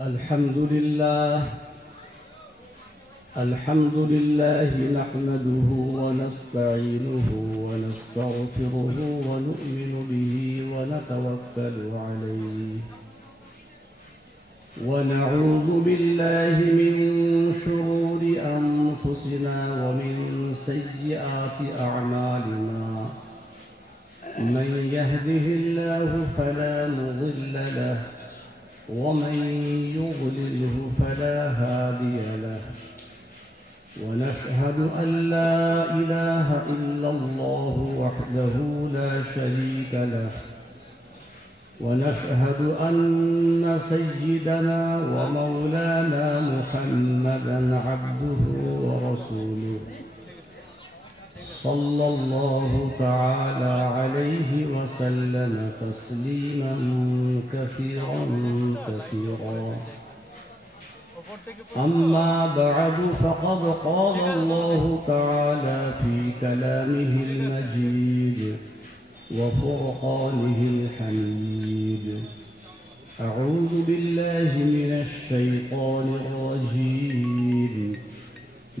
الحمد لله نحمده ونستعينه ونستغفره ونؤمن به ونتوكل عليه ونعوذ بالله من شرور أنفسنا ومن سيئات أعمالنا من يهده الله فلا مضل له ومن يضلله فلا هادي له ونشهد أن لا إله إلا الله وحده لا شريك له ونشهد أن سيدنا ومولانا محمدا عبده ورسوله صلى الله تعالى عليه وسلم تسليما كثيرا أما بعد فقد قال الله تعالى في كلامه المجيد وفرقانه الحميد أعوذ بالله من الشيطان الرجيم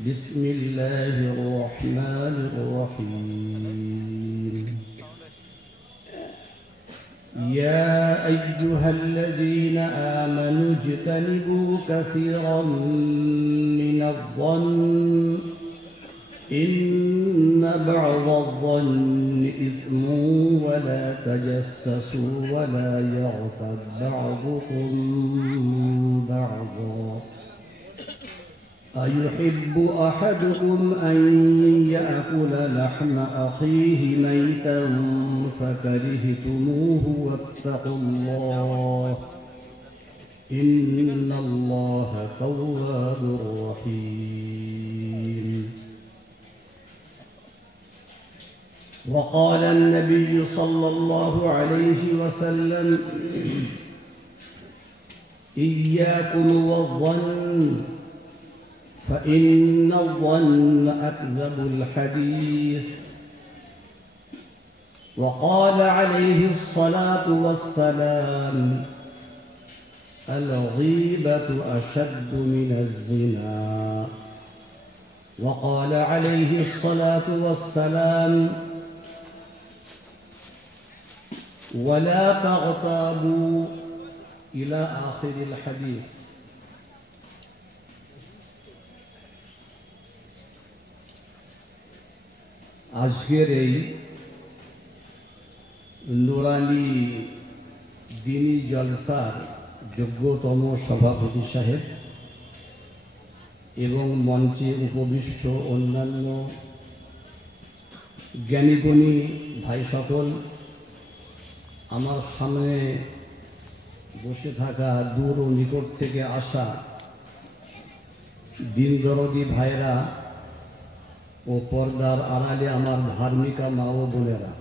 بسم الله الرحمن الرحيم يا أيها الذين آمنوا اجتنبوا كثيرا من الظن إن بعض الظن إثم ولا تجسسوا ولا يغتب بعضكم بعضا أيحب أحدكم أن يأكل لحم أخيه ميتا فكرهتموه واتقوا الله إن الله تواب رحيم وقال النبي صلى الله عليه وسلم إياكم والظن فإن الظن أكذب الحديث وقال عليه الصلاة والسلام الغيبة أشد من الزنا وقال عليه الصلاة والسلام ولا تغتابوا إلى آخر الحديث আজকের এই নুরানি দিনী জলসার যোগ্যতম সভাপতি সাহেব এবং মঞ্চে উপবিষ্ট অন্যান্য জ্ঞানীগুণী ভাই সকল, আমার সামনে বসে থাকা দূর ও নিকট থেকে আসা দিন দরদি ভাইরা ও পর্দার আড়ালে আমার ধার্মিকা মা ও বোনেরা,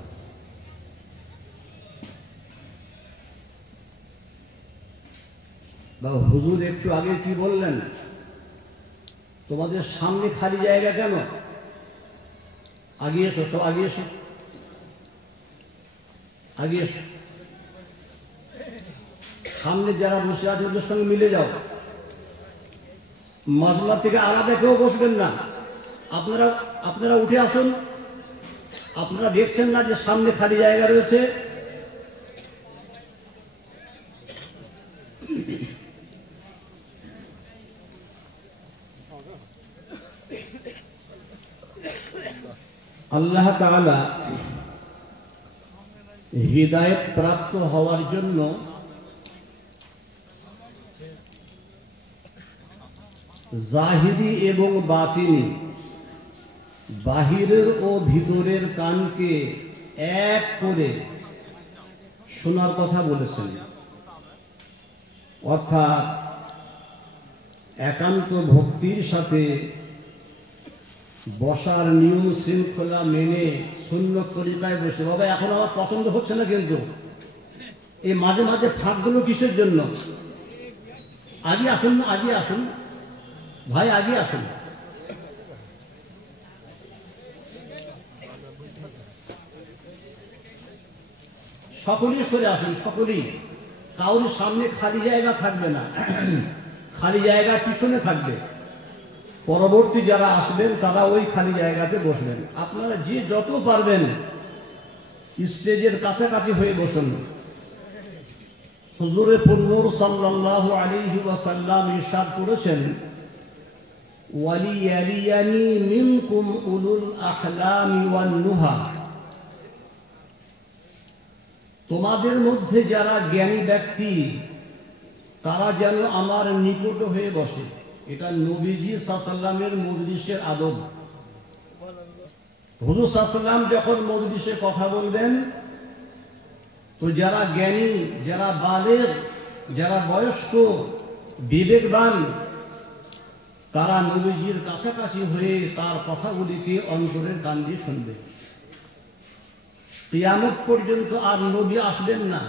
বা হুজুর একটু আগে কি বললেন, তোমাদের সামনে খালি জায়গা কেন? আগে এসো, সব আগে এসো, আগে এসো। সামনে যারা বসে আছে ওদের সঙ্গে মিলে যাও, মাজমা থেকে আলাদা কেউ বসবেন না। আপনারা উঠে আসুন। আপনারা দেখছেন না যে সামনে খালি জায়গা রয়েছে? আল্লাহ তাআলা হিদায়াত প্রাপ্ত হওয়ার জন্য জাহিরি এবং বাতিনি, বাহিরের ও ভিতরের কানকে এক করে শোনার কথা বলেছেন। অর্থাৎ একান্ত ভক্তির সাথে বসার নিয়ম শৃঙ্খলা মেনে সুন্নত তরিকায় বসে। বাবা এখন আমার পছন্দ হচ্ছে না, কিন্তু এই মাঝে মাঝে ফাঁকগুলো কিসের জন্য? আগে আসুন না, আগে আসুন ভাই, আগে আসুন। সকলেই সরে আসুন, সকলেই। কারোর সামনে খালি জায়গা থাকবে না, খালি জায়গা পিছনে থাকবে। পরবর্তী যারা আসবেন তারা ওই খালি জায়গাতে বসবেন। আপনারা যে যত পারবেন স্টেজের কাছাকাছি হয়ে বসুন। হুজুরে পুন্নূর সাল্লাল্লাহু আলাইহি ওয়াসাল্লাম ইরশাদ করেছেন, ওয়ালিয়ালিয়ানি মিনকুম উলুল আহলামি ওয়ান নুহা, তোমাদের মধ্যে যারা জ্ঞানী ব্যক্তি তারা যেন আমার নিকট হয়ে বসে। এটা নবীজি সাল্লাল্লাহু আলাইহি ওয়াসাল্লামের মজলিসের আদব। হুজুর সাল্লাল্লাহু আলাইহি ওয়াসাল্লাম যখন মজলিসে কথা বলবেন তো যারা জ্ঞানী, যারা বালেগ, যারা বয়স্ক, বিবেকবান, তারা নবীজির কাছাকাছি হয়ে তার কথাগুলিকে অন্তরের কান দিয়ে শুনবে। কিয়ামত পর্যন্ত আর নবী আসবেন না।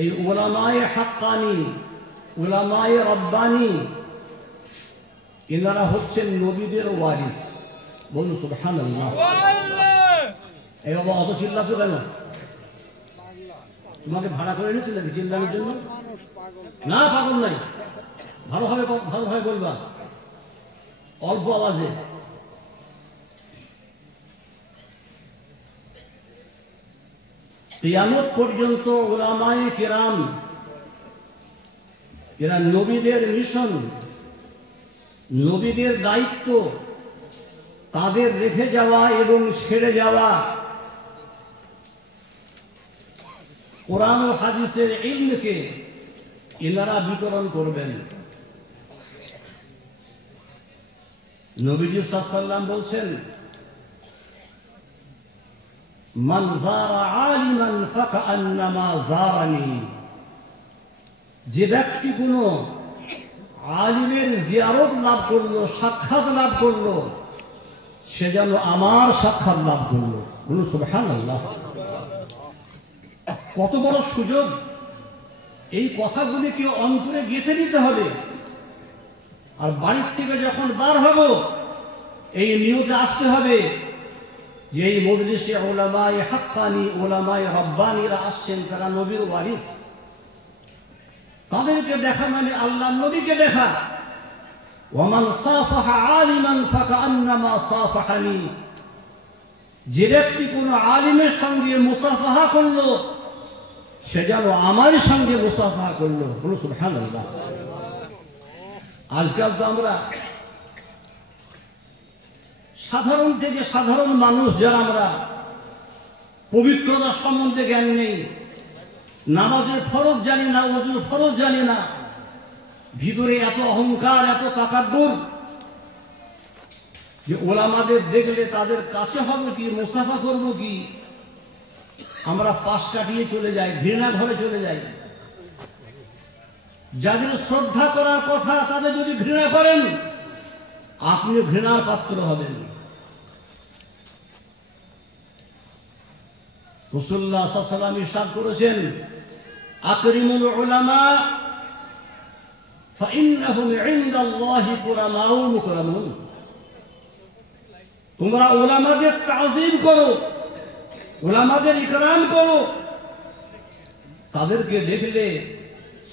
এই উলামায়ে হাক্কানি, উলামায়ে রব্বানি, এনারা হচ্ছেন নবীদের ওয়ারিস। বলুন সুবহানাল্লাহ। এই বাবা অত চিল্লাছো কেন? তোমাকে ভাড়া করে এনেছিল নাকি চিল্লানোর জন্য? না, পাগল নাই, ভালোভাবে বলবা, অল্প আওয়াজে। কিয়ামত পর্যন্ত উলামায়ে কিরাম, এরা নবীদের মিশন, নবীদের দায়িত্ব, তাদের রেখে যাওয়া এবং ছেড়ে যাওয়া কোরআন ও হাদিসের ইলমকে এনারা বিতরণ করবেন। নবীজি সাল্লাল্লাহু আলাইহি ওয়াসাল্লাম বলছেন, মান যারা আলিমান ফাকান্নামা যারানি, যে ব্যক্তি কোনো আলিমের জিয়ারত লাভ করলো, সাক্ষাৎ লাভ করলো, সে যেন আমার সাক্ষাৎ লাভ করলো। বলুন সুবহানাল্লাহ। কত বড় সুযোগ! এই কথাগুলিকে অন্তরে গেঁথে নিতে হবে। আর বাড়ির থেকে যখন বার হব এই নিয়তে আসতে হবে যে এই মজলিসে উলামায়ে হাক্কানি, উলামায়ে রব্বানিরা আসছেন, তারা নবীর ওয়ারিস। তাদেরকে দেখা মানে আল্লাহর নবীকে দেখা। ওয়ামান সাফাহা আলিমান ফাকান্নামা সাফাহানি, যে ব্যক্তি কোনো আলিমের সঙ্গে মুসাফাহা করলো সে যেন আমার সঙ্গে মুসাফাহা করলো। বলুন সুবহানাল্লাহ। আজকাল তো আমরা সাধারণ থেকে সাধারণ মানুষ যারা, আমরা পবিত্রতা সম্বন্ধে জ্ঞান নেই, নামাজের ফরজ জানি না, ওযুর ফরজ জানি না, ভিতরে এত অহংকার, এত তাকাব্বুর যে ওলামাদের দেখলে তাদের কাছে হবে কি, মুসাফা করব কি, আমরা পাশ কাটিয়ে চলে যাই, ঘৃণা ঘরে চলে যাই। যাদের শ্রদ্ধা করার কথা তাদের যদি ঘৃণা করেন, আপনি ঘৃণার পাত্র হবেন। রাসূলুল্লাহ সাল্লাল্লাহু আলাইহি ওয়াসাল্লাম ইরশাদ করেছেন, আকরিমুল উলামা ফাইন্নাহুম ইনদাল্লাহি কুরামাউন মুকরামুন। তোমরা উলামাদের তাযীম করো, উলামাদের ইকরাম করো, তাদেরকে দেখলে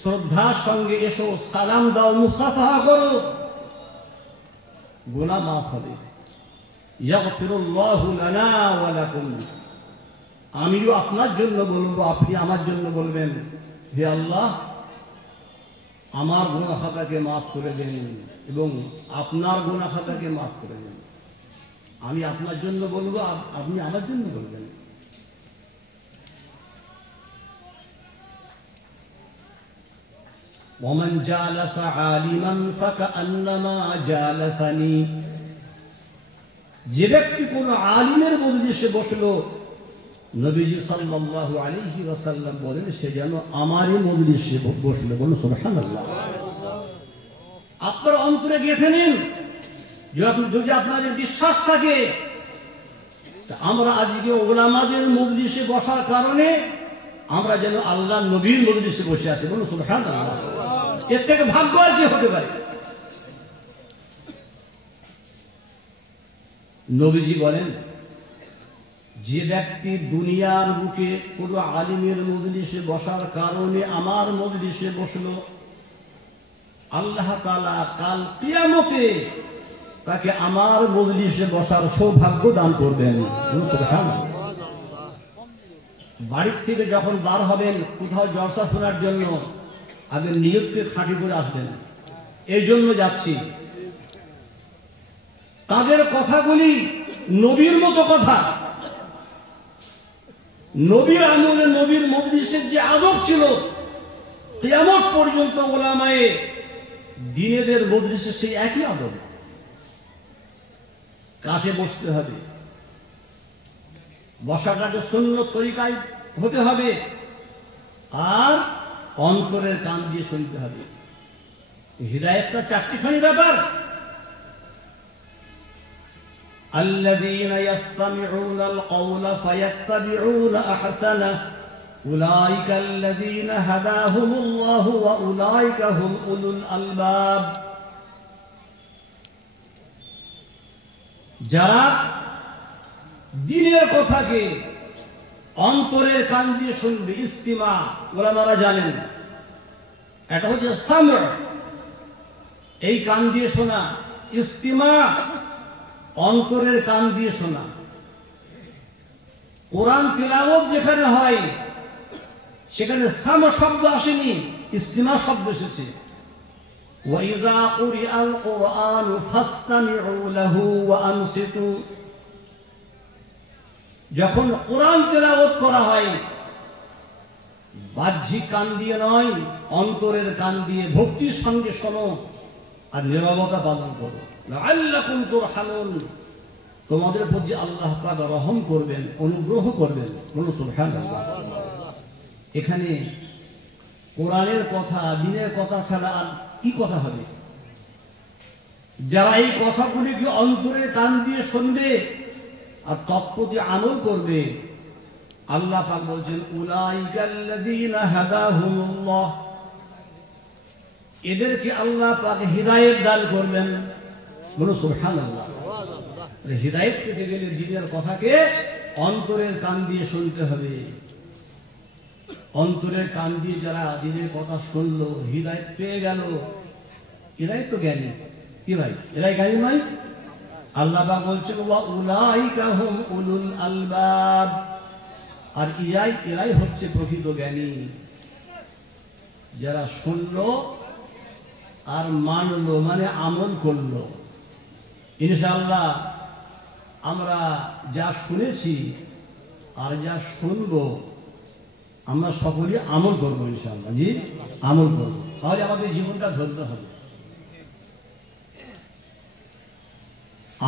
শ্রদ্ধার সঙ্গে এসো, সালাম দাও, মুসাফাহা করো, গুনাহ মাফ হবে। ইয়াগফিরুল্লাহু লানা ওয়া লাকুম। আমিও আপনার জন্য বলবো, আপনি আমার জন্য বলবেন, হে আল্লাহ আমার গুনাহ খাতাকে মাফ করে দেন এবং আপনার গুনাহ খাতাকে মাফ করে দেন। আমি আপনার জন্য বলবো, আপনি আমার জন্য বলবেন। ওয়ামান জালাসা আলিমান ফাকান্নামা জালাসানি, যে ব্যক্তি কোনো আলিমের মজলিসে বসলো, নবীজি সাল্লাল্লাহু আলাইহি ওয়াসাল্লাম বলেন সে যেন আমারই মজলিসে বসলো। বলুন সুবহানাল্লাহ। আপনার অন্তরে গেঁথে নিন, যদি আপনাদের বিশ্বাস থাকে আমরা আজকে উলামাদের মজলিসে বসার কারণে আমরা যেন আল্লাহর নবীর মজলিসে বসে আছি। বলুন সুবহানাল্লাহ। এর থেকে ভাগ্য আর কি হতে পারে? নবীজি বলেন, যে ব্যক্তি দুনিয়ার বুকে কোনো আলিমের মজলিসে বসার কারণে আমার মজলিসে বসলো, আল্লাহ তাআলা কাল কিয়ামতে তাকে আমার মজলিসে বসার সৌভাগ্য দান করবেন। সুবহানাল্লাহ। বাড়ির থেকে যখন বার হবেন কোথাও জলসা শোনার জন্য, আগে নিয়তকে খাঁটি করে আসবেন, এই জন্য যাচ্ছি। তাদের কথাগুলি নবীর মতো কথা। নবীর আমলে নবীর মজলিসের যে আদব ছিল, কিয়ামত পর্যন্ত উলামায়ে দ্বীনের মজলিসে সেই একই আদব। কাছে বসতে হবে, বসাটাকে সুন্নত তরিকায় হতে হবে, আর অন্তরের কান দিয়ে শুনতে হবে। হিদায়াতটা চারটিখানি ব্যাপার। আল্লাযীনা ইয়াসতামিউনাল কওলা ফায়াত্তাবিউনা আহসানা উলাইকা আল্লাযীনা হাদাহুমুল্লাহু ওয়া উলাইকা হুম উলুল আলবাব। যারা দ্বীনের কথাকে অন্তরের কান দিয়ে শুনবে, ইস্তিমা ওলামারা জানেন, এটা হচ্ছে সামর, এই কান দিয়ে শোনা। ইস্তিমা অন্তরের কান দিয়ে শোনা। কোরআন তিলাওয়াত যেখানে হয় সেখানে সাম শব্দ আসেনি, ইস্তিমা শব্দ এসেছে। ওয়াইযা কুরিআল কুরআন ফাসতামিউ লাহু ওয়া আনসিতু। যখন কোরআন তিলাওয়াত করা হয় বাহ্যিক কান দিয়ে নয়, অন্তরের কান দিয়ে ভক্তির সঙ্গে শোনো আর নীরবতা পালন করো। লাআল্লাকুম তুরহামুন, তোমাদের প্রতি আল্লাহ পাক রহম করবেন, অনুগ্রহ করবেন। বলুন সুবহানাল্লাহ। এখানে কোরআনের কথা, দ্বীনের কথা ছাড়া আর কি কথা হবে? যারা এই কথাগুলিকে অন্তরের কান দিয়ে শুনবে আর তৎপ্রতি আমল করবে, আল্লাহ পাক বলছেন উলাইকাল্লাযীনা হাদাহুমুল্লাহ, এদেরকে আল্লাহ পাক হিদায়াত দান করবেন। বলুন সুবহানাল্লাহ। হিদায়াত পেতে গেলে দ্বীনের কথাকে অন্তরের কান দিয়ে শুনতে হবে। অন্তরের কান দিয়ে যারা দ্বীনের কথা শুনলো, হিদায়াত পেয়ে গেল, এরাই তো জ্ঞানী। কি ভাই, এরাই জ্ঞানী নয়? আল্লাহ পাক বলছেন ওয়া উলাইকা হুম উলুল আলবাব, আর এরাই হচ্ছে প্রকৃত জ্ঞানী, যারা শুনলো আর মানলো, মানে আমল করলো। ইনশাআল্লাহ আমরা যা শুনেছি আর যা শুনবো আমরা সকলেই আমল করবো ইনশাআল্লাহ। জি, আমল করবো, তাহলে আমাদের জীবনটা ধন্য হবে।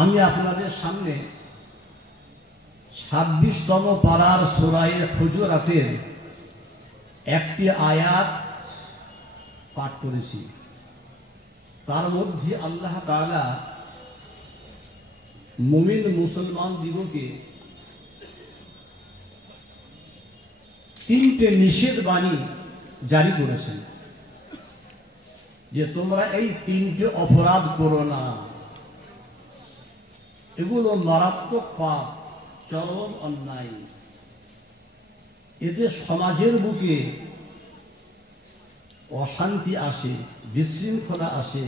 আমি আপনাদের সামনে 26তম পারার সূরা হুজুরাতের একটি আয়াত পাঠ করেছি। তার মধ্যে আল্লাহ তাআলা মুমিন মুসলমান দিগকে 3টে নিষেধ বাণী জারি করেছেন, যে তোমরা এই 3টে অপরাধ করো না। এগুলো মারাত্মক পাপ, চরম অন্যায়। এতে সমাজের বুকে অশান্তি আসে, বিশৃঙ্খলা আসে,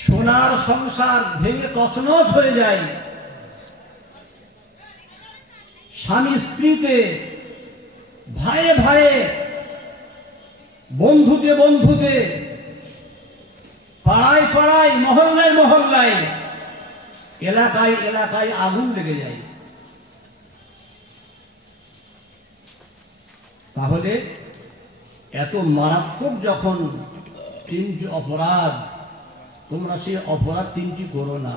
সোনার সংসার ভেঙে তছনছ হয়ে যায়, স্বামী স্ত্রীতে, ভাইয়ে ভাইয়ে, বন্ধুতে বন্ধুতে, পাড়ায় পাড়ায়, মহল্লায় মহল্লায়, এলাকায় এলাকায় আগুন লেগে যায়। তাহলে এত মারাত্মক যখন 3টি অপরাধ, তোমরা সেই অপরাধ 3টি করো না।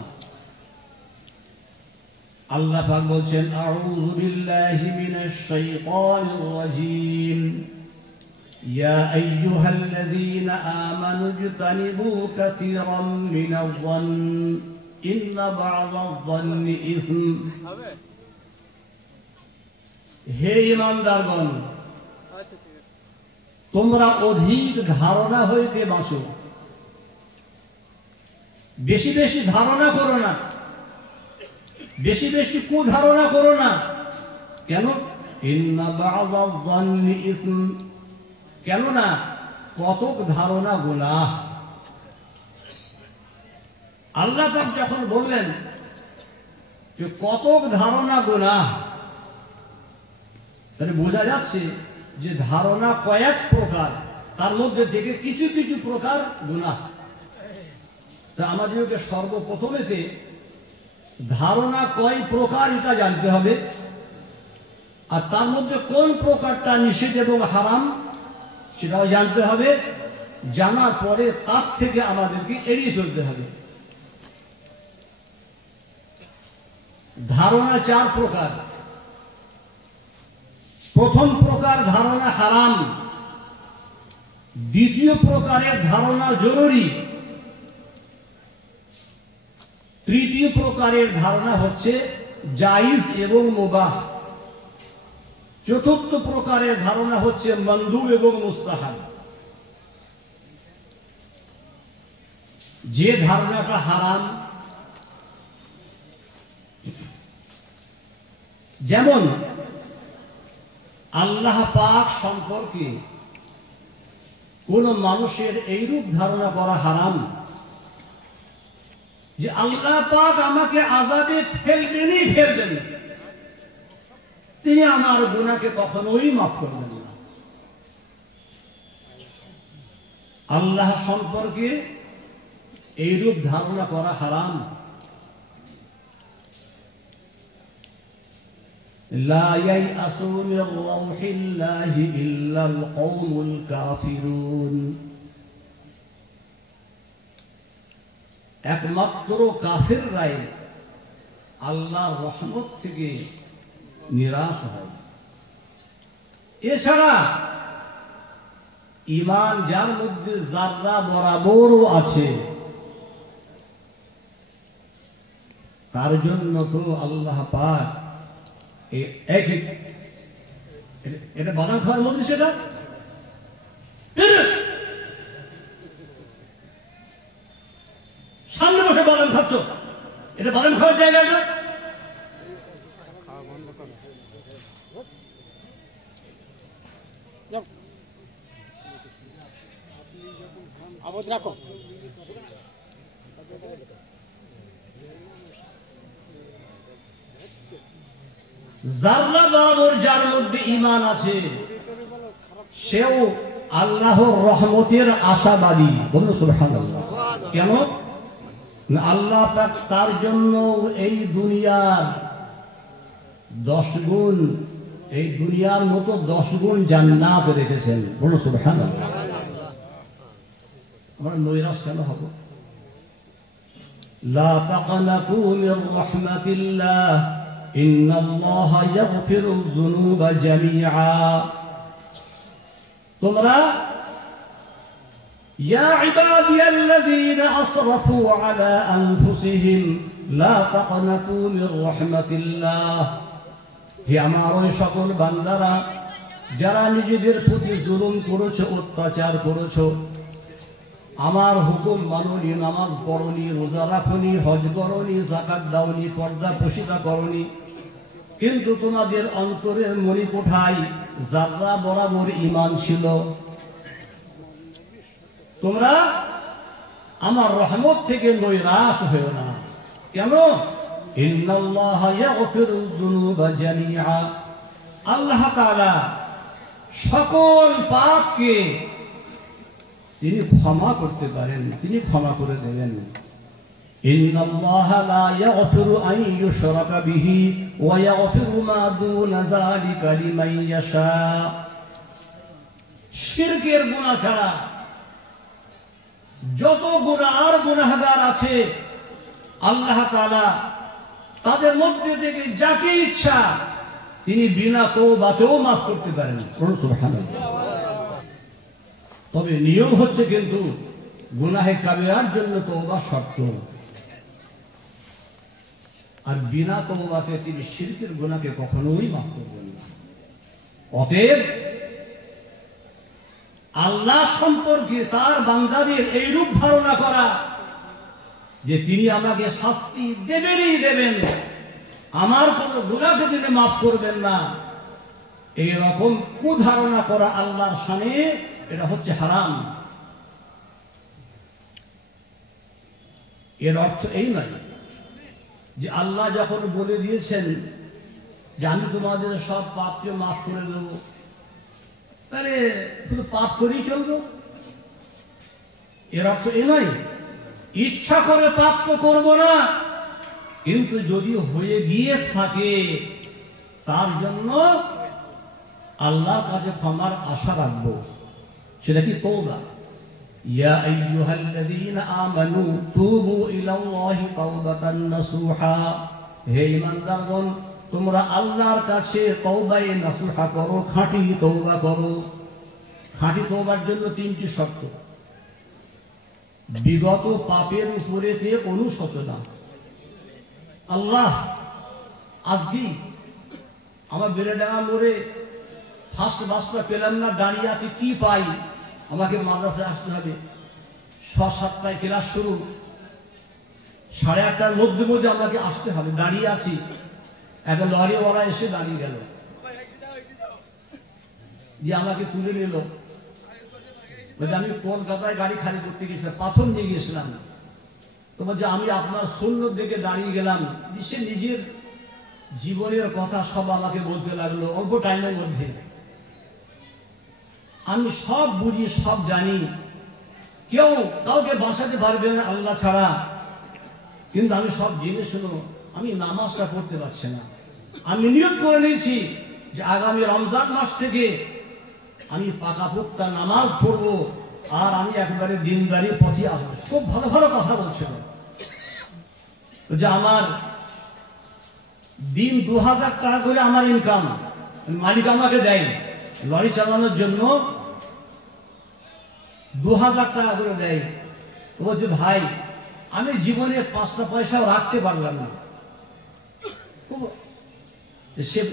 আল্লাহ পাক বলছেন আউযু বিল্লাহি মিনাশ শাইতানির রাজীম ইয়া আইয়ুহাল্লাযীনা আমানু ইজতানিবু কাসীরাম মিনায-যন্ন ইন্না বা'দায-যন্নি ইসম। হে ঈমানদারগণ, তোমরা অধিক ধারণা হইতে বাঁচো, বেশি বেশি ধারণা করো না। বেশি বেশি কুধারণা করো না। কেন? ইন্না বা'দাল যান্নি ইসম, কেননা কতক ধারণা গুনাহ। আল্লাহ পাক যখন বললেন যে কতক ধারণা গুনাহ, তাহলে বোঝা যাচ্ছে যে ধারণা কয়েক প্রকার, তার মধ্যে থেকে কিছু কিছু প্রকার গুনাহ। তা আমাদেরকে সর্বপ্রথমেতে ধারণা কয় প্রকার এটা জানতে হবে, আর তার মধ্যে কোন প্রকারটা নিষেধ এবং হারাম সেটাও জানতে হবে। জানার পরে তার থেকে আমাদেরকে এড়িয়ে চলতে হবে। ধারণা চার প্রকার। প্রথম প্রকার ধারণা হারাম, দ্বিতীয় প্রকারের ধারণা জরুরি, তৃতীয় প্রকারের ধারণা হচ্ছে জায়েজ এবং মুবাহ, চতুর্থ প্রকারের ধারণা হচ্ছে মানদুব এবং মুস্তাহাব। যে ধারণাটা হারাম, যেমন আল্লাহ পাক সম্পর্কে কোন মানুষের এইরূপ ধারণা করা হারাম যে আল্লাহ পাক আমাকে আযাবে ফেলবেনই ফেলবেন, তিনি আমার গুনাহকে কখনোই মাফ করবেন না। আল্লাহ সম্পর্কে এইরূপ ধারণা করা হারাম। লা ইয়াইআসু মির রাউহিল্লাহি ইল্লাল কওমুল কাফিরুন, একমাত্র কাফেররাই আল্লাহর রহমত থেকে নিরাশ হয়। এছাড়া ঈমান যার মধ্যে যাররা বরাবরও আছে, তার জন্য তো আল্লাহ পাক এটা বাদাম খাওয়ার মধ্যে, সেটা সামনে বসে বাদাম খাচ্ছ, এটা বাদাম খাওয়ার জায়গা না। আবাদ রাখো। যারা বরাবর যার মধ্যে ঈমান আছে, সেও আল্লাহর রহমতের আশাবাদী। বলুন সুবহানাল্লাহ। কেন? আল্লাহ পাক তার জন্য এই দুনিয়ার 10 গুণ, এই দুনিয়ার মতো 10 গুণ জান্নাত রেখেছেন। বলুন সুবহানাল্লাহ। আমরা নৈরাশ কেন হব? লা তাকনাতু মির রাহমাতিল্লাহ ইন্নাল্লাহা ইয়াগফিরুয যুনুবা জামিআ। তোমরা ইয়া ইবাদিয়াল্লাযীনা আসরাফু আলা আনফুসিহিম লা তাকনাতু মির রাহমাতিল্লাহ, হে আমার ওই সকল বান্দারা যারা নিজেদের প্রতি জুলুম করেছো, অত্যাচার করেছো, আমার হুকুম মাননি, নামাজ পড়নি, রোজা রাখনি, হজ করনি, যাকাত দাওনি, পর্দা পোশিতা করনি, কিন্তু তোমাদের অন্তরের মণিকোঠায় যারা বরাবর ঈমান ছিল, তোমরা আমার রহমত থেকে নৈরাশ হয়েও না। কেন? ইন্নাল্লাহা ইয়াগফিরুয যুনুবা জামিআ, আল্লাহ তাআলা সকল পাপকে তিনি ক্ষমা করতে পারেন, তিনি ক্ষমা করে দেবেন। ইন্নাল্লাহা লা ইয়াগফিরু আন ইউশরাকা বিহি ওয়া ইয়াগফিরু মা দুনা যালিকা লিমান ইয়াশা। শিরকের গুনাহ ছাড়া যত গুনাহ আর গুনাহগার আছে, আল্লাহ তাআলা তাদের মধ্যে থেকে যাকে ইচ্ছা তিনি বিনা তওবাতেও মাফ করতে পারেন। সুবহানাল্লাহ। তবে নিয়ম হচ্ছে কিন্তু গুনাহে কাবিরার জন্য তওবা শর্ত, আর বিনা তওবাতে তিনি শিরকের গুনাহকে কখনোই মাফ করবেন না। অতএব আল্লাহ সম্পর্কে তার বান্দাদের এইরূপ ধারণা করা যে তিনি আমাকে শাস্তি দেবেনই দেবেন, আমার কোন গুনাহকে তিনি মাফ করবেন না, এইরকম কুধারণা করা আল্লাহর শানে, এটা হচ্ছে হারাম। এর অর্থ এই নয় যে আল্লাহ যখন বলে দিয়েছেন যে আমি তোমাদের সব পাপকে মাফ করে দেব, তাহলে শুধু পাপ করেই চলবো, এর অর্থ এই নয়। ইচ্ছা করে পাপ তো করবো না, কিন্তু যদি হয়ে গিয়ে থাকে তার জন্য আল্লাহর কাছে ক্ষমার আশা রাখবো, সেটা কি তওবা। ইয়া আইয়ুহাল্লাযীনা আমানু তুবু ইলাল্লাহি তাওবাতান নাসুহা, হে ঈমানদারগণ তোমরা আল্লাহর কাছে তওবায়ে নাসুহা করো, খাঁটি তওবা করো। খাঁটি তওবার জন্য তিনটি শর্ত: বিগত পাপের উপরেতে অনুশোচনা। আল্লাহ, আজকে আমার বেলেডাঙ্গা মোড়ে ফার্স্ট বাসটা পেলাম না, দাঁড়িয়ে আছে, কি পাই? আমাকে মাদ্রাসায় আসতে হবে, 6-7টায় ক্লাস শুরু, 8:30টার মধ্যে মধ্যে আমাকে আসতে হবে, দাঁড়িয়ে আছি। একটা লরিওয়ালা এসে দাঁড়িয়ে গেল, যে আমাকে তুলে নিল, বলছে আমি কলকাতায় গাড়ি খালি করতে গেছিলাম, পাথর নিয়ে গিয়েছিলাম, তো বলছে আমি আপনার সুন্নত দেখে দাঁড়িয়ে গেলাম। সে নিজের জীবনের কথা সব আমাকে বলতে লাগলো অল্প টাইমের মধ্যে। আমি সব বুঝি, সব জানি, কেউ কাউকে বাঁচাতে পারবে না আল্লাহ ছাড়া, কিন্তু আমি সব জেনে শুনো আমি নামাজটা পড়তে পারছি না। আমি নিয়ত করে নিয়েছি যে আগামী রমজান মাস থেকে আমি পাকাপোক্তা নামাজ পড়বো, আর আমি একবারে দিনদারি পথে আসবো। খুব ভালো ভালো কথা বলছিল, যে আমার দিন 2000 টাকা করে আমার ইনকাম, মালিক আমাকে দেয় লরি চালানোর জন্য 2000 টাকা করে দেয়। বলছে ভাই আমি জীবনে 5টা পয়সাও রাখতে পারলাম না।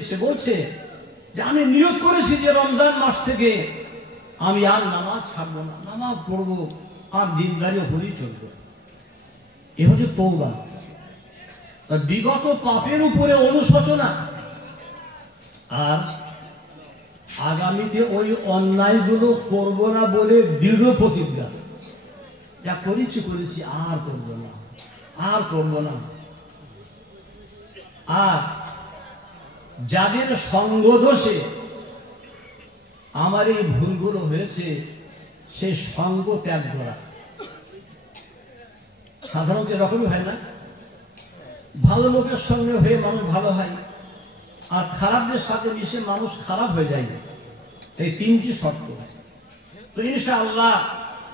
সে বলছে যে আমি নিয়োগ করেছি যে রমজান মাস থেকে আমি আর নামাজ ছাড়বো না, নামাজ পড়বো আর দিনদারি হলেই চলবো। এ হচ্ছে তওবা। বিগত পাপের উপরে অনুশোচনা, আর আগামীতে ওই অন্যায়গুলো করব না বলে দৃঢ় প্রতিজ্ঞা, যা করেছি করেছি আর করব না, আর করব না। আর যাদের সঙ্গ দোষে আমার এই ভুলগুলো হয়েছে, সেই সঙ্গ ত্যাগ করা। সাধারণত এরকমই হয় না, ভালো লোকের সঙ্গে হয়ে মানুষ ভালো হয়, আর খারাপদের সাথে মিশে মানুষ খারাপ হয়ে যায়। এই তিনটি শর্ত। তো ইনশাআল্লাহ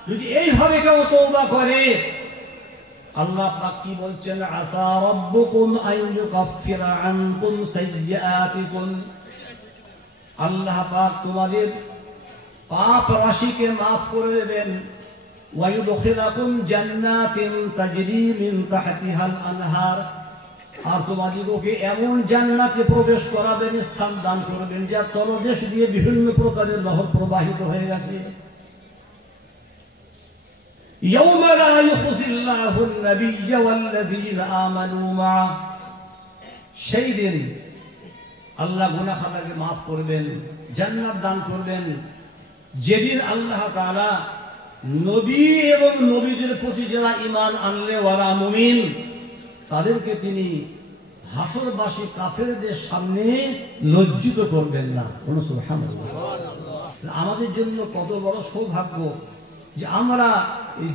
যদি এইভাবে কেউ তওবা করে, আল্লাহ পাক কি বলছেন, আসা রাব্বুকুম আন ইউকাফিরা আনকুম সাইয়্যাতিকুম, আল্লাহ পাক তোমাদের পাপ রাশিকে মাফ করে দেবেন। ওয়া ইউদখিলাকুম জান্নাতিন তাজরি মিন তাহতিহাল আনহার, আর তোমাদিগকে এমন জান্নাতে প্রবেশ করাবেন, স্থান দান করবেন, যার তলদেশ দিয়ে বিভিন্ন প্রকারের নহর প্রবাহিত হয়ে গেছে। ইয়াউমা লা ইউখজিল্লাহু আন-নাবিয়্যা ওয়াল্লাযীনা আমানু মা'আ, সেই দিন আল্লাহ গুনাহ খাতাকে মাফ করবেন, জান্নাত দান করবেন, যেদিন আল্লাহ তাআলা নবী এবং নবীদের প্রতি যারা ঈমান আনলে ওয়ালা মুমিন, তাদেরকে তিনি হাসরবাসী কাফেরদের সামনে লজ্জিত করবেন না। সুবহানাল্লাহ। আমাদের জন্য কত বড় সৌভাগ্য যে আমরা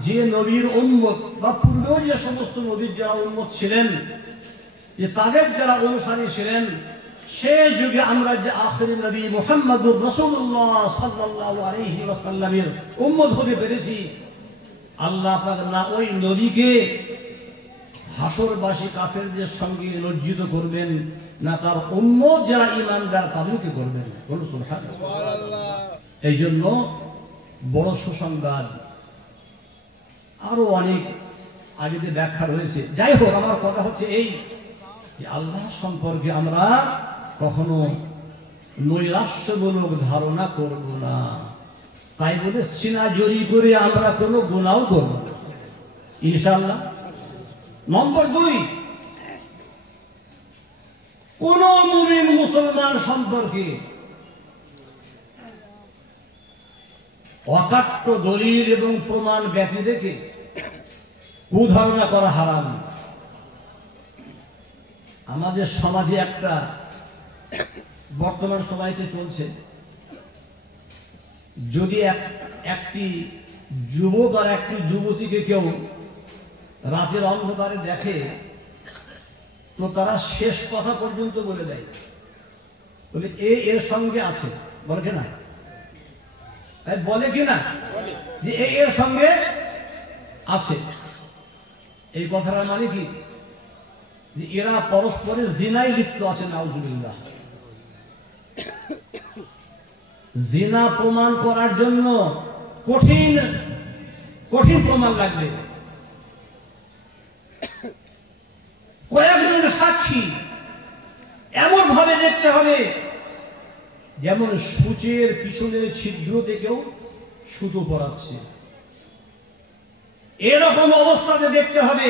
যে নবীর উম্মত বা পূর্বেও যে সমস্ত নবীর যারা উম্মত ছিলেন, যে তাদের যারা অনুসারী ছিলেন, সেই যুগে আমরা যে আখিরি নবী মুহাম্মদুর রাসূলুল্লাহ সাল্লাল্লাহু আলাইহি ওয়াসাল্লামের উম্মত হতে পেরেছি। আল্লাহ পাক না ওই নবীকে হাসরবাসী কাফেরদের সঙ্গে লজ্জিত করবেন, না তার উম্মত যারা ঈমানদার তাদেরকে করবেন। বলুন সুবহানাল্লাহ। এই জন্য বড় সুসংবাদ, আরো অনেক আগে ব্যাখ্যা রয়েছে। যাই হোক, আমার কথা হচ্ছে এই যে আল্লাহ সম্পর্কে আমরা কখনো নৈরাশ্যমূলক ধারণা করব না, তাই বলে সিনা জড়ি করে আমরা কোনো গুনাহ করব না ইনশাআল্লাহ। নম্বর 2, কোন মুমিন মুসলমান সম্পর্কে অকাট্য দলিল এবং প্রমাণ ব্যতি দেখে কুধারণা করা হারাম। আমাদের সমাজে একটা বর্তমান সময়তে চলছে, যদি একটি যুবক আর একটি যুবতীকে কেউ রাতের অন্ধকারে দেখে, তো তারা শেষ কথা পর্যন্ত বলে দেয়, বলে এর সঙ্গে আছে, বলে কিনা? বলে কিনা যে এর সঙ্গে আছে। এই কথাটা মানে কি? যে এরা পরস্পরের জিনায় লিপ্ত আছে। নাউজুবিল্লাহ। জিনা প্রমাণ করার জন্য কঠিন কঠিন প্রমাণ লাগবে। কয়েকজন সাক্ষী এমন ভাবে দেখতে হবে যেমন সূচের পিছনের ছিদ্র থেকেও সুতো পড়াচ্ছে, এরকম অবস্থাতে দেখতে হবে।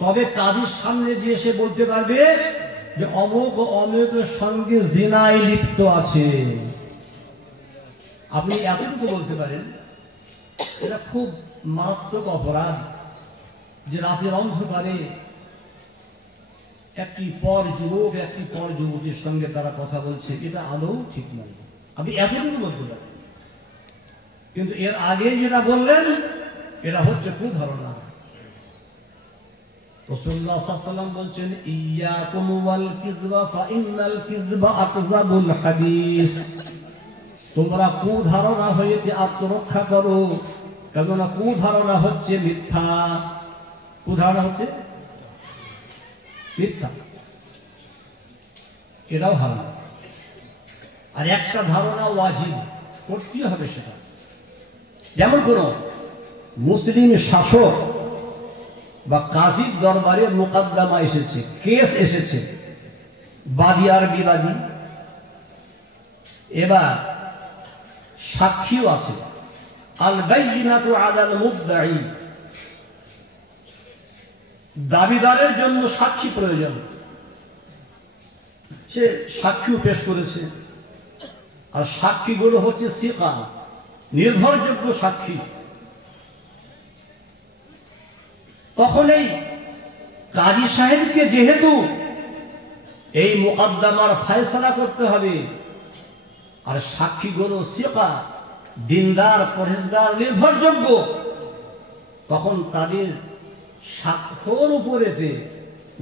তবে কাজীর সামনে গিয়ে সে বলতে পারবে যে অমুক ও অমুকের সঙ্গে জিনায় লিপ্ত আছে। আপনি এতটুকু বলতে পারেন। এটা খুব মারাত্মক অপরাধ যে রাতের অন্ধকারে একটি পর যুবক একটি পর যুবতীর সঙ্গে তারা কথা বলছে, এটা আদৌ ঠিক নয়। আপনি এতটুকু বলতে পারেন। কিন্তু এর আগে যেটা বললেন এটা হচ্ছে কুধারণা। রাসূলুল্লাহ সাল্লাল্লাহু আলাইহি ওয়াসাল্লাম বলছেন, ইয়্যাকুম ওয়াল কিযবা ফাইন্নাল কিযবা আকযাবুল হাদিস। তোমরা কুধারণা হইতে আত্মরক্ষা করো, কেননা কুধারণা হচ্ছে মিথ্যা। কুধারণা হচ্ছে মিথ্যা, এটাও হারাম। আর একটা ধারণা ওয়াজিব, করতেই হবে সেটা। যেমন কোন মুসলিম শাসক বা কাজীর দরবারে মোকদ্দমা এসেছে, কেস এসেছে, বাদী আর বিবাদী, এবার সাক্ষীও আছে। আল বাইয়িনাতু আলাল মুদ্দাঈ, দাবিদারের জন্য সাক্ষী প্রয়োজন। সে সাক্ষীও পেশ করেছে, আর সাক্ষীগুলো হচ্ছে সিকা, নির্ভরযোগ্য সাক্ষী। তখন এই কাজী সাহেবকে যেহেতু এই মোকদ্দমার ফয়সালা করতে হবে, আর সাক্ষীগুলো সিকা, দিনদার, পরহেজগার, নির্ভরযোগ্য, তখন তাদের সাক্ষ্যর উপরেতে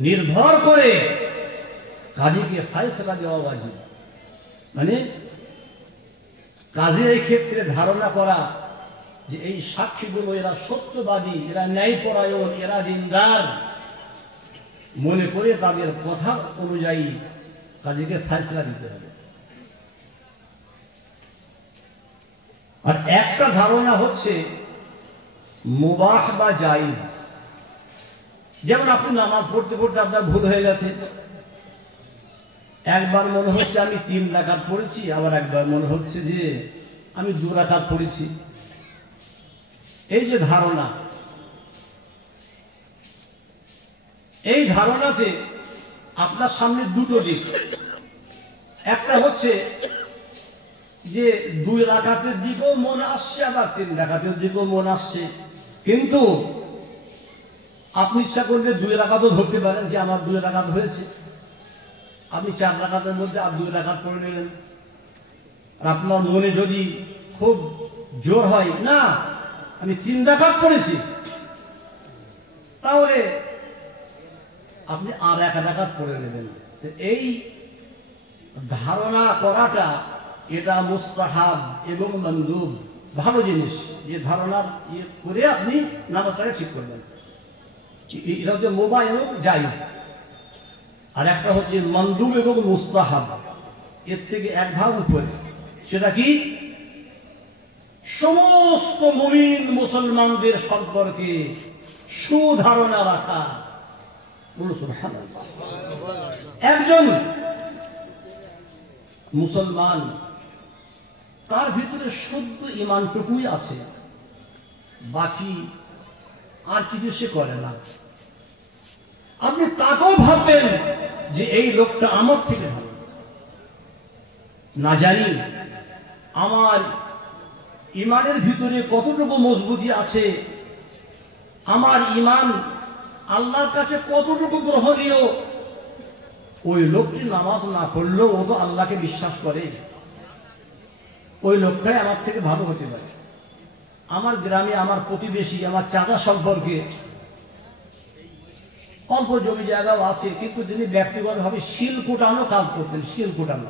নির্ভর করে কাজীকে ফয়সালা দেওয়া ওয়াজিব। মানে কাজী এই ক্ষেত্রে ধারণা করা যে এই সাক্ষীগুলো এরা সত্যবাদী, এরা ন্যায়পরায়ণ, এরা দিনদার, মনে করে তাদের কথা অনুযায়ী কাজীকে ফয়সালা দিতে হবে। আর একটা ধারণা হচ্ছে মুবাহ বা জায়েজ। যেমন আপনি নামাজ পড়তে পড়তে আপনার ভুল হয়ে গেছে, একবার মনে হচ্ছে আমি 3 রাকাত পড়েছি, আবার একবার মনে হচ্ছে যে আমি 2 রাকাত পড়েছি। এই যে ধারণা, এই ধারণাতে আপনার সামনে দুটো দিক। একটা হচ্ছে যে 2 রাকাতের দিকেও মন আসছে, আবার 3 রাকাতের দিকেও মন আসছে, কিন্তু আপনি ইচ্ছা করলে 2 রাকাতও ধরতে পারেন যে আমার 2 রাকাত হয়েছে। আপনি 4 রাকাতের মধ্যে আর 2 রাকাত পড়ে নিলেন। আর আপনার মনে যদি খুব জোর হয়, না আমি 3 রাকাত পড়েছি, তাহলে আপনি আর 1 রাকাত পড়ে নেবেন। এই ধারণা করাটা এটা মুস্তাহাব এবং মানদুব, ভালো জিনিস। যে ধারণার করে আপনি নামাজটাকে ঠিক করবেন, এটা হচ্ছে মুবাহ এবং জায়েজ। আর একটা হচ্ছে মানদুব এবং মুস্তাহাব, এর থেকে এক ধাপ উপরে। সেটা কি? সমস্ত মুমিন মুসলমানদের সম্পর্কে সুধারণা রাখা। একজন মুসলমান, তার ভিতরে শুদ্ধ ঈমানটুকুই আছে, বাকি আর কিছু সে করে না। আপনি তাকেও ভাববেন যে এই লোকটা আমার থেকে ভালো, না জানি আমার ইমানের ভিতরে কতটুকু মজবুতি আছে, আমার ইমান আল্লাহর কাছে কতটুকু গ্রহণীয়। ওই লোকটি নামাজ না পড়লেও ও তো আল্লাহকে বিশ্বাস করে, ওই লোকটাই আমার থেকে ভালো হতে পারে। আমার গ্রামে আমার প্রতিবেশী, আমার চাচা সম্পর্কে অল্প জমি জায়গাও আছে, কিন্তু তিনি ব্যক্তিগতভাবে শিল কুটানো কাজ করতেন, শিল কুটানো।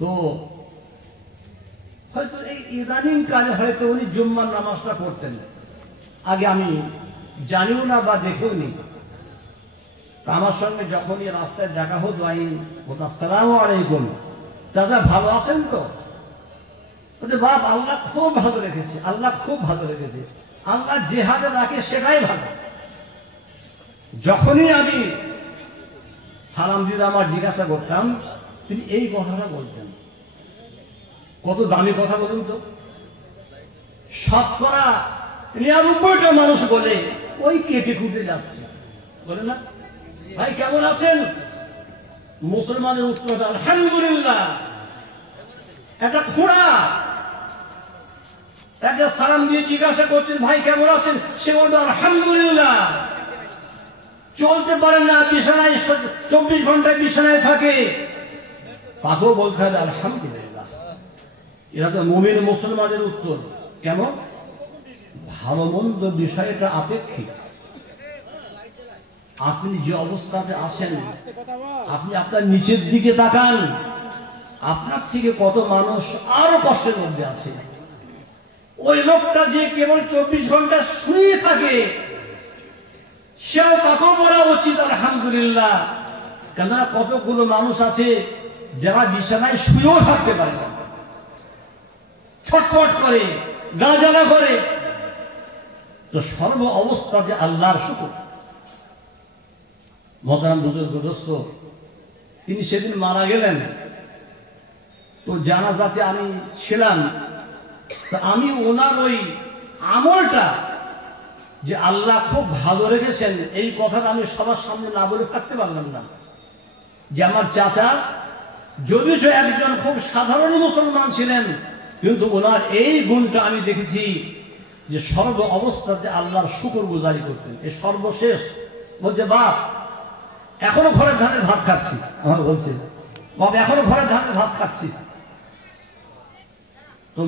তো হয়তো এই ইদানিং কালে হয়তো উনি জুম্মার নামাজটা পড়তেন, আগে আমি জানিও না বা দেখেও নি। আমার সঙ্গে যখনই রাস্তায় দেখা হতো আসসালামু আলাইকুম, চাচা ভালো আছেন তো? বাপ আল্লাহ খুব ভালো রেখেছে, আল্লাহ খুব ভালো রেখেছে, আল্লাহ যে হাতে রাখে সেটাই ভালো। যখনই আমি সালাম দিতে আমার জিজ্ঞাসা করতাম, তিনি এই কথাটা বলতেন। কত দামি কথা বলুন তো। 99% মানুষ বলে ওই কেটে কুটে যাচ্ছে, বলে না ভাই কেমন আছেন? মুসলমানের উত্তর আলহামদুলিল্লাহ। একটা খোঁড়া তাকে সালাম দিয়ে জিজ্ঞাসা করছেন ভাই কেমন আছেন, সে বলবে আলহামদুলিল্লাহ। চলতে পারেন না, বিছানায় 24 ঘন্টায় বিছানায় থাকে, তাকেও বলতে হবে আলহামদুলিল্লাহ। এরা তো মুমিন মুসলমানের উত্তর। কেমন? ভালো মন্দ বিষয়টা আপেক্ষিক। আপনি যে অবস্থাতে আছেন, আপনি আপনার নিচের দিকে তাকান, আপনার থেকে কত মানুষ আরো কষ্টের মধ্যে আছে। ওই লোকটা যে কেবল 24 ঘন্টা শুয়ে থাকে, সেও তাকেও বলা উচিত আলহামদুলিল্লাহ। কেননা কতগুলো মানুষ আছে যারা বিছানায় শুয়েও থাকতে পারে না, ছটফট করে, গা জ্বালা করে। তো সর্ব অবস্থাতে আল্লাহর শুকর। মহতারাম বুজুর্গ দোস্ত, তিনি সেদিন মারা গেলেন। তো জানাজাতে আমি ছিলাম। তো আমি ওনার ওই আমলটা যে আল্লাহ খুব ভালো রেখেছেন, এই কথাটা আমি সবার সামনে না বলে থাকতে পারলাম না। যে আমার চাচা যদিও একজন খুব সাধারণ মুসলমান ছিলেন, কিন্তু ওনার এই গুণটা আমি দেখেছি যে সর্ব অবস্থাতে আল্লাহর শুকর গুজারি করতেন। এই সর্বশেষ বলছে বাপ এখনো ঘরের ধানের ভাত খাচ্ছি, আমার বলছে বাপ এখনো ঘরের ধানের ভাত খাচ্ছি। তো